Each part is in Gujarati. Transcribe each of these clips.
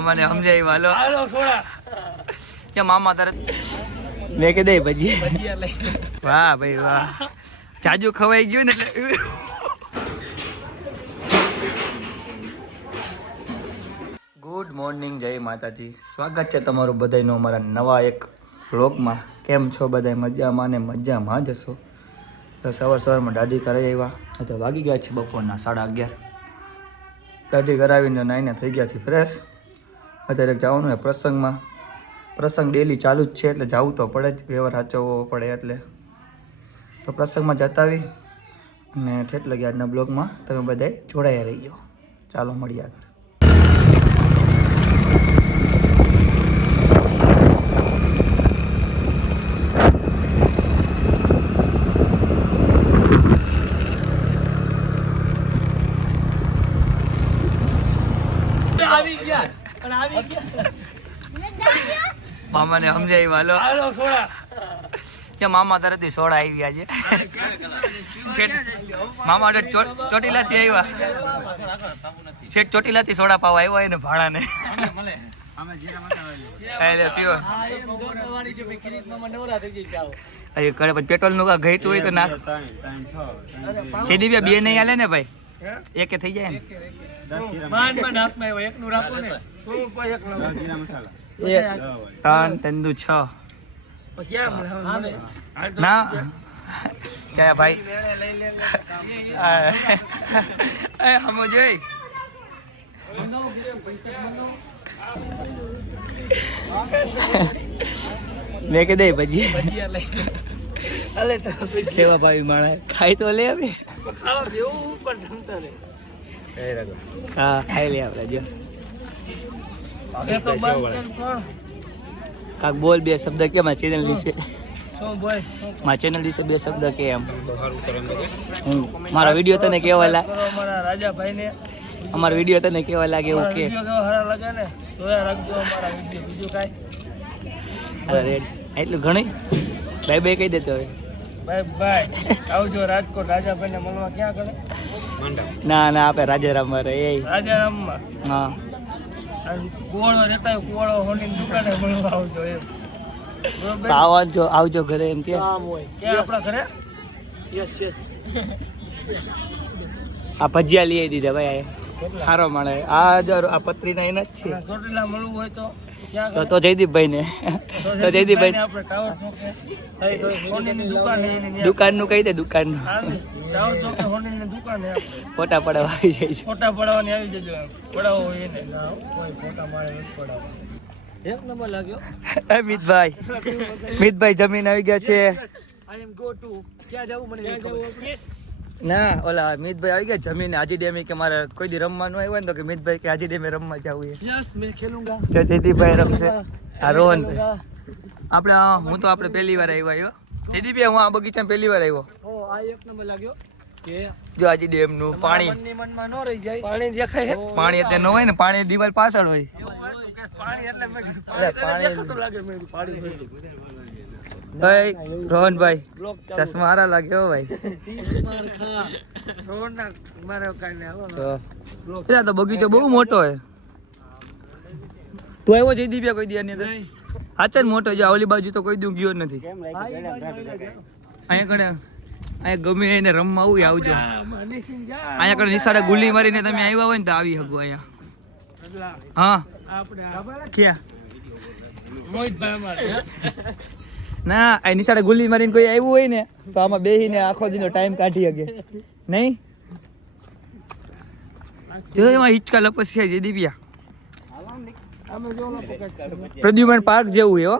મામાને સમજાવી વાલો કે મામા તરત મેં કે દે ભજીયા વાહ ભાઈ વાહ જાજુ ખવાઈ ગયું ને એટલે ગુડ મોર્નિંગ જય માતાજી સ્વાગત છે તમારું બધાનું અમારા નવા એક વ્લોગમાં કેમ છો બધા મજામાં ને મજામાં જ હશો તો સવારમાં દાઢી કરાવી આવ્યા તો વાગી ગયા છે બપોરના 11:30 દાઢી કરાવીને નાઈને થઈ ગયા છે ફ્રેશ અત્યારે જવાનું હોય પ્રસંગમાં પ્રસંગ ડેલી ચાલુ જ છે એટલે જવું તો પડે જ વ્યવહાર સાચવવો પડે એટલે તો પ્રસંગમાં જતા આવી અને ઠેઠ લગી આજના બ્લોગમાં તમે બધાય જોડાયા રહી ગયો ચાલો મળીએ આગળ મામાને સમજાવી વાલો કે મામા તરત સોડા આવી આજે મામા ચોટીલાથી આવ્યા ચોટીલાથી સોડા પાવા આવ્યા એને ભાડાને પેટ્રોલ નું ઘટ્યું હોય તો નાખ બે નહીં હાલે ને ભાઈ એકે થઈ જાય ને ત્રણ તંદુ 6 ના ક્યાં ભાઈ હમ જોઈ મેં કે દે ભજીયા સેવા ભાવી માણસ ખાઈ તો લે હવે હા ખાઈ લે આપણે જો કાક બોલ બે શબ્દ કે મારા ચેનલ વિશે મારા ચેનલ વિશે બે શબ્દ કે એમ મારા વિડીયો તને કેવા લાગે અમારા વિડીયો તને કેવા લાગે એવું કે એટલું ઘણી ભાઈ ભાઈ કહી દેતો હવે ભાઈ આવજો રાજકોટ રાજાભાઈ ને મળવા ક્યાં કરે ના ના આપે રાજારામમાં રહે રાજારામમાં હા કુવાળો રહેતા હોય કુવાળો હોની દુકાને મળવા આવજો એમ આવજો ઘરે એમ કે આપણા ઘરે યસ આ ભજીયા લઈ દીધા ભાઈ સારો મળે આ પત્રીના એના જ છે ચોટીલા મળવું હોય તો તો જયદીપભાઈ ને તો જયદીપભાઈ દુકાન નું કહી દે દુકાન નું ફોટા પડવા આવી જાય છે ફોટા પડવાની આવી જજો પડાવો એને એક નંબર લાગ્યો મિતભાઈ જમીન આવી ગયા છે આઈ એમ ગો ટુ ક્યાં જાવું મને ના ઓલા મિતભાઈ આવી ગયા જમીને હાજી ડેમી કે મારે કોઈ દી રમવાનું આવ્યું ને તો કે મિતભાઈ કે હાજી ડેમે રમવા જવું યસ મેં ખેલુંગા જયદીપભાઈ રમશે આ રોહન આપણે હું તો આપણે પહેલી વાર આવ્યો જયદીપભાઈ હું આ બગીચામાં પહેલી વાર આવ્યો આ એક નંબર લાગ્યો કે જો હાજી ડેમ નું પાણી મનમાં ન રહી જાય પાણી દેખાય પાણી એટલે ન હોય ને પાણી દિવાલ પાછળ હોય પાણી એટલે મેં દેખાતું લાગે મેં પાણી રોહનભાઈ ચશ્મા હારા લાગ્યો ભાઈ તો બગીચો બહુ મોટો હે તું આવ્યો જયદીપ કોઈ દી અંદર હાથ જ મોટો જો ઓલી બાજુ તો કોઈ દી ગયો નથી અહીંયા ગમે એને રમવા આવું આવજો અહીંયા કડે નિશાળે ગુલ્લી મારીને તમે આવ્યા હોય ને તો આવી શકો અહીંયા હા ક્યાં ના આ નિશાળે ગુલ્લી મારીને કોઈ આવ્યું હોય ને તો આમાં બેહીને આખો દીનો ટાઈમ કાઢી શકે નહીં જો એમાં હિચકા લપસ્યા છે દીપિયા પ્રદ્યુમન પાર્ક જેવું હો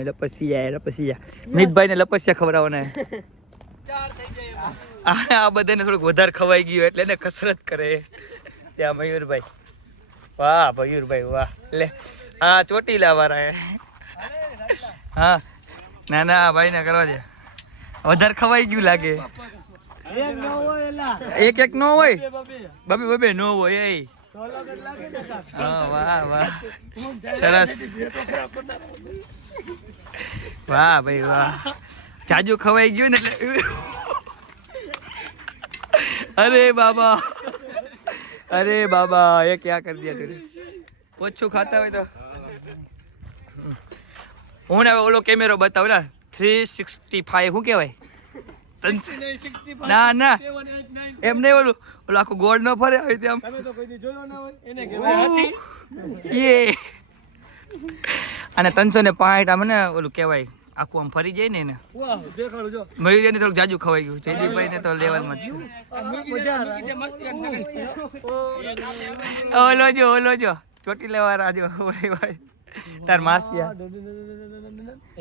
લપસ્યા મિતભાઈ ને લપસ્યા ખવડાવવાના આ બધાને થોડુંક વધારે ખવાઈ ગયું એટલે એને કસરત કરે ત્યાં મયુરભાઈ વાહ મયુરભાઈ વાહ લે હા ચોટીલા વાળા હા ના ના ભાઈ ને કરવા દે વધારે ખવાઈ ગયું લાગે એક નો હોય બબે નો હોય એ હા વાહ વાહ સરસ વાહ ભાઈ વાહ જાજુ ખવાઈ ગયું ને એટલે અરે બાબા अरे बाबा ये क्या कर दिया तूने ઓછું ખાતા હોય તો હું ને ઓલો કેમેરો બતાવ ને 365 શું કહેવાય ના ના એમ નહીં ઓલું આખું ગોળ ન ફરે આવી તેમ અને 365 આમ ને ઓલું કહેવાય આખું આમ ફરી જાય ને એને મયુરિયાને થોડુંક જાજુ ખવાઈ ગયું જયદીપભાઈ ને તો લેવલમાં જ છે ઓલો જો ચોટી લેવા રાજો ભાઈ તાર માસિયા જો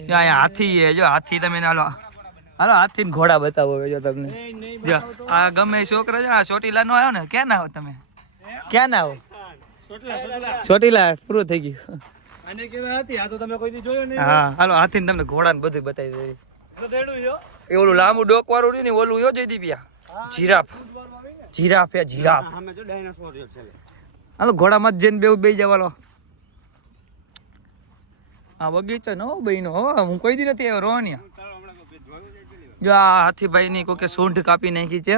અહીંયા હાથી છે જો હાથી તમે હાલો હાથી ને ઘોડા બતાવો જો તમને જો આ ગમે છોકરો છે આ ચોટીલા નો આવ્યો ને ક્યાં ના આવો તમે ક્યાં ના આવો ચોટીલા પૂરું થઈ ગયું આને કેવા હતી આ તો તમે કોઈ દી જોયો નહીં હા હાલો હાથી ને તમને ઘોડા ને બધું બતાવી દે એ ઓલું લાંબુ ડોક વાળું રહ્યું ને ઓલું યો જયદીપિયા જીરાફ હાલો ઘોડામાં જ જઈને બે જવાલો હા બગીચો નો બહેનો હો હું કોઈ દી નથી આવ્યો રોહનિયા જો આ હાથીભાઈ ની કોઈ સૂંઢ કાપી નાખી છે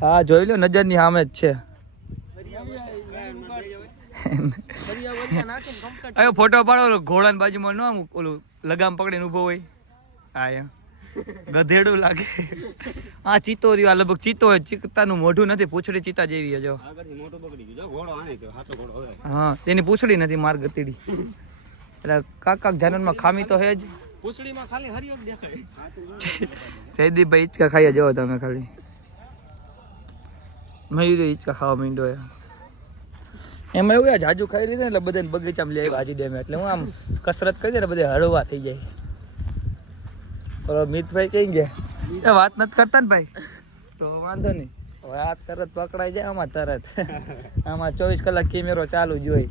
હા જોઈ લો નજર ની સામે જ છે અરે ફોટો પાડો ઘોડા ની બાજુમાં ન ઓલું લગામ પકડીને ઉભો હોય હા ગધેડું લાગે હા ચિત્તો રહ્યો આ લગભગ ચિત્તો હોય ચિત્તાનું મોઢું નથી પૂંછડી ચિત્તા જેવી છે જો હા તેની પૂંછડી નથી માર ગતીડી એટલે કાક જાનનમાં ખામી તો હે જ પૂછડીમાં ખાલી હરિયો દેખાય જયદીપભાઈ હિંચકા ખાઈ જાઓ તમે ખાલી મયુર હિંચકા ખાવા માંડ્યો એમાં એવું યાર જાજુ ખાઈ લીધે એટલે બધાને બગીચામાં લઈ આવ્યા હાજી ડેમે એટલે હું આમ કસરત કરી દે ને બધે હળવા થઈ જાય મિતભાઈ કઈ ગયા વાત નથી કરતા ને ભાઈ તો વાંધો નહીં હવે આ તરત પકડાઈ જાય આમાં તરત આમાં 24 કલાક કેમેરો ચાલુ જ હોય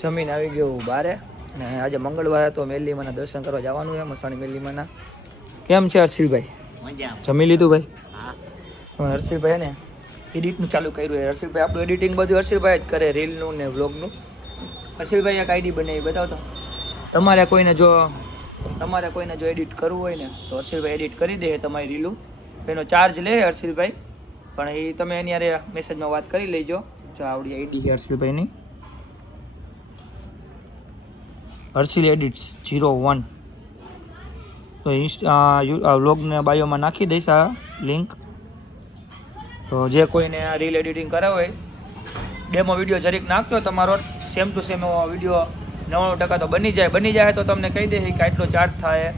જમીન આવી ગયું બારે ને આજે મંગળવારે તો મેલીમાના દર્શન કરવા જવાનું છે મસાણી મેલીમાના કેમ છે હર્ષિલભાઈ જમી લીધું ભાઈ હર્ષિલભાઈ ને એડિટનું ચાલુ કર્યું છે હર્ષિલભાઈ આપણું એડિટિંગ બધું હર્ષિલભાઈ જ કરે રીલનું ને વ્લોગનું હર્ષિલભાઈ એક આઈડી બનાવી બતાવતો તમારે કોઈને જો એડિટ કરવું હોય ને તો હર્ષિલભાઈ એડિટ કરી દે તમારી રીલું એનો ચાર્જ લે હર્ષિલભાઈ પણ એ તમે એની યારે મેસેજમાં વાત કરી લેજો જો આવડી આઈડી છે હર્ષિલભાઈની હર્ષિલ એડિટ્સ 01 તો વ્લોગને બાયોમાં નાખી દઈશ આ લિંક તો જે કોઈને આ રીલ એડિટિંગ કરાવે હોય ડેમો વિડીયો જરીક નાખતો તમારો સેમ ટુ સેમ એવો વિડીયો 99% તો બની જાય તો તમને કહી દે કે આટલો ચાર્જ થાય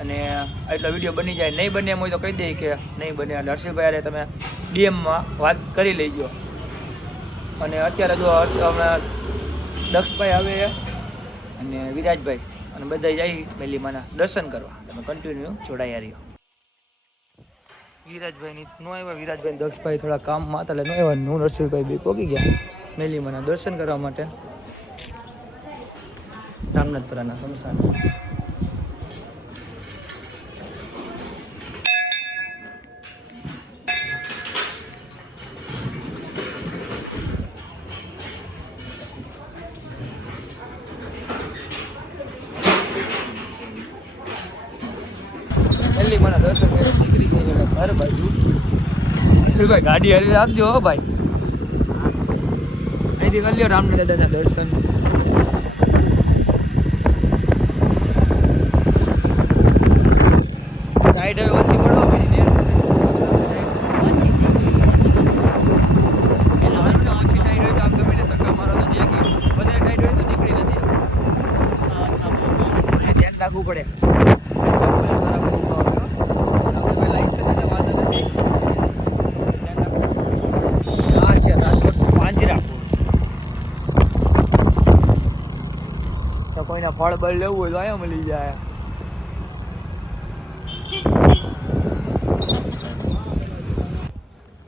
અને આટલો વિડીયો બની જાય નહીં બને એમ હોય તો કહી દે કે નહીં બને એટલે હર્ષિલભાઈ તમે ડીએમમાં વાત કરી લેજો અને અત્યારે જો હમણાં દક્ષભાઈ આવે અને વિરાજભાઈ અને બધા જાય મેલીમાના દર્શન કરવા તમે કન્ટિન્યુ જોડાયા રહ્યો વિરાજભાઈ નો આવ્યા વિરાજભાઈ દક્ષભાઈ થોડા કામમાં હતા એટલે નો આવ્યા હું હર્ષિલભાઈ બે પોગી ગયા મેલીમાના દર્શન કરવા માટે રામનાથપુરાના સમસાન મેલીમાના દર્શન કરી નીકળી ગઈ ઘર બાજુ હર્ષિલભાઈ ગાડી હરી રાખજો હો ભાઈ અહીંથી કરી લ્યો રામનાથ દાદાના દર્શન સાઈડ હવે ઓછી પડો પછી ઓછી ટાઈટ હોય તો આમ ગમે ધક્કા મારો તો જે વધારે ટાઈટ હોય તો નીકળી નથી ધ્યાન રાખવું પડે કોઈને ફળ બળ લેવું હોય તો અહીંયા મળી જાય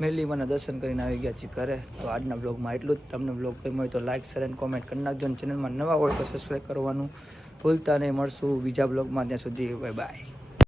મેલીમાના દર્શન કરીને આવી ગયા છીએ ઘરે તો આજના બ્લોગમાં એટલું જ તમને બ્લોગ ગમ્યો હોય તો લાઈક શેર અને કોમેન્ટ કરી નાખજો અને ચેનલમાં નવા હોય તો સબસ્ક્રાઈબ કરવાનું ભૂલતા નહીં મળશું બીજા બ્લોગમાં ત્યાં સુધી બાય બાય